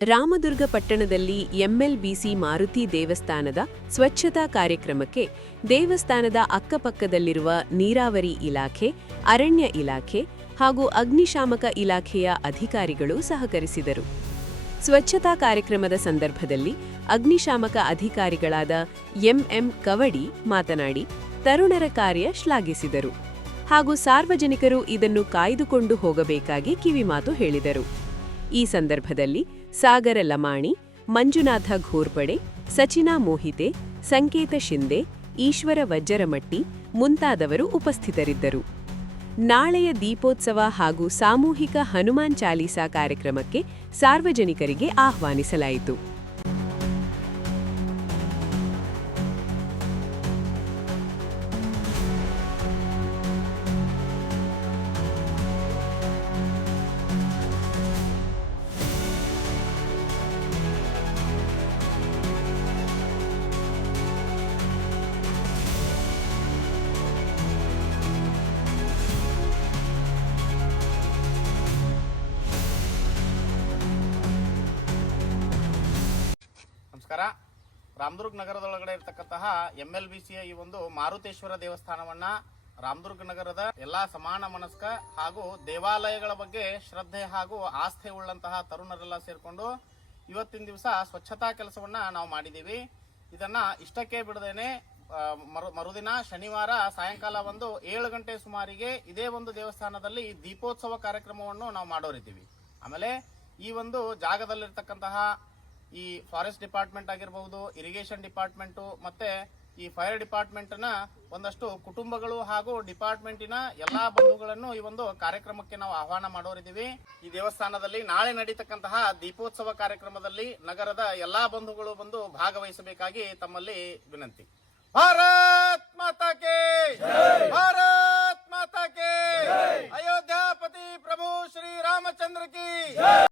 ರಾಮದುರ್ಗ ಪಟ್ಟಣದಲ್ಲಿ ಎಂಎಲ್ಬಿಸಿ ಮಾರುತಿ ದೇವಸ್ಥಾನದ ಸ್ವಚ್ಛತಾ ಕಾರ್ಯಕ್ರಮಕ್ಕೆ ದೇವಸ್ಥಾನದ ಅಕ್ಕಪಕ್ಕದಲ್ಲಿರುವ ನೀರಾವರಿ ಇಲಾಖೆ, ಅರಣ್ಯ ಇಲಾಖೆ ಹಾಗೂ ಅಗ್ನಿಶಾಮಕ ಇಲಾಖೆಯ ಅಧಿಕಾರಿಗಳು ಸಹಕರಿಸಿದರು. ಸ್ವಚ್ಛತಾ ಕಾರ್ಯಕ್ರಮದ ಸಂದರ್ಭದಲ್ಲಿ ಅಗ್ನಿಶಾಮಕ ಅಧಿಕಾರಿಗಳಾದ ಎಂಎಂ ಕವಡಿ ಮಾತನಾಡಿ ತರುಣರ ಕಾರ್ಯ ಶ್ಲಾಘಿಸಿದರು ಹಾಗೂ ಸಾರ್ವಜನಿಕರು ಇದನ್ನು ಕಾಯ್ದುಕೊಂಡು ಹೋಗಬೇಕಾಗಿ ಕಿವಿಮಾತು ಹೇಳಿದರು. ಈ ಸಂದರ್ಭದಲ್ಲಿ ಸಾಗರ ಲಮಾಣಿ, ಮಂಜುನಾಥ ಘೋರ್ಪಡೆ, ಸಚಿನಾ ಮೋಹಿತೆ, ಸಂಕೇತ ಶಿಂದೆ, ಈಶ್ವರ ವಜ್ಜರಮಟ್ಟಿ ಮುಂತಾದವರು ಉಪಸ್ಥಿತರಿದ್ದರು. ನಾಳೆಯ ದೀಪೋತ್ಸವ ಹಾಗೂ ಸಾಮೂಹಿಕ ಹನುಮಾನ್ ಚಾಲೀಸಾ ಕಾರ್ಯಕ್ರಮಕ್ಕೆ ಸಾರ್ವಜನಿಕರಿಗೆ ಆಹ್ವಾನಿಸಲಾಯಿತು. ನಮಸ್ಕಾರ. ರಾಮದುರ್ಗ ನಗರದೊಳಗಡೆ ಇರತಕ್ಕಂತಹ ಎಂಎಲ್ಬಿಸಿಯ ಈ ಒಂದು ಮಾರುತೇಶ್ವರ ದೇವಸ್ಥಾನವನ್ನ ರಾಮದುರ್ಗ ನಗರದ ಎಲ್ಲಾ ಸಮಾನ ಮನಸ್ಕ ಹಾಗೂ ದೇವಾಲಯಗಳ ಬಗ್ಗೆ ಶ್ರದ್ಧೆ ಹಾಗೂ ಆಸ್ಥೆ ಉಳ್ಳಂತಹ ತರುಣರೆಲ್ಲ ಸೇರ್ಕೊಂಡು ಇವತ್ತಿನ ದಿವಸ ಸ್ವಚ್ಛತಾ ಕೆಲಸವನ್ನ ನಾವು ಮಾಡಿದೀವಿ. ಇದನ್ನ ಇಷ್ಟಕ್ಕೆ ಬಿಡದೇನೆ ಮರುದಿನ ಶನಿವಾರ ಸಾಯಂಕಾಲ 7 ಗಂಟೆ ಸುಮಾರಿಗೆ ಇದೇ ಒಂದು ದೇವಸ್ಥಾನದಲ್ಲಿ ದೀಪೋತ್ಸವ ಕಾರ್ಯಕ್ರಮವನ್ನು ನಾವು ಮಾಡೋರಿದ್ದೀವಿ. ಆಮೇಲೆ ಈ ಒಂದು ಜಾಗದಲ್ಲಿರ್ತಕ್ಕಂತಹ ಈ ಫಾರೆಸ್ಟ್ ಡಿಪಾರ್ಟ್ಮೆಂಟ್ ಆಗಿರಬಹುದು, ಇರಿಗೇಷನ್ ಡಿಪಾರ್ಟ್ಮೆಂಟ್ ಮತ್ತೆ ಈ ಫೈರ್ ಡಿಪಾರ್ಟ್ಮೆಂಟ್ ನ ಒಂದಷ್ಟು ಕುಟುಂಬಗಳು ಹಾಗೂ ಡಿಪಾರ್ಟ್ಮೆಂಟಿನ ಎಲ್ಲಾ ಬಂಧುಗಳನ್ನು ಈ ಒಂದು ಕಾರ್ಯಕ್ರಮಕ್ಕೆ ನಾವು ಆಹ್ವಾನ ಮಾಡೋರಿದ್ದೀವಿ. ಈ ದೇವಸ್ಥಾನದಲ್ಲಿ ನಾಳೆ ನಡೀತಕ್ಕಂತಹ ದೀಪೋತ್ಸವ ಕಾರ್ಯಕ್ರಮದಲ್ಲಿ ನಗರದ ಎಲ್ಲಾ ಬಂಧುಗಳು ಬಂದು ಭಾಗವಹಿಸಬೇಕಾಗಿ ತಮ್ಮಲ್ಲಿ ವಿನಂತಿ. ಭಾರತ್ ಮಾತಾ ಕೇ ಜೈ, ಭಾರತ್ ಮಾತಾ ಕೇ ಜೈ, ಅಯೋಧ್ಯಾಪತಿ ಪ್ರಭು ಶ್ರೀ ರಾಮಚಂದ್ರ ಕಿ ಜೈ.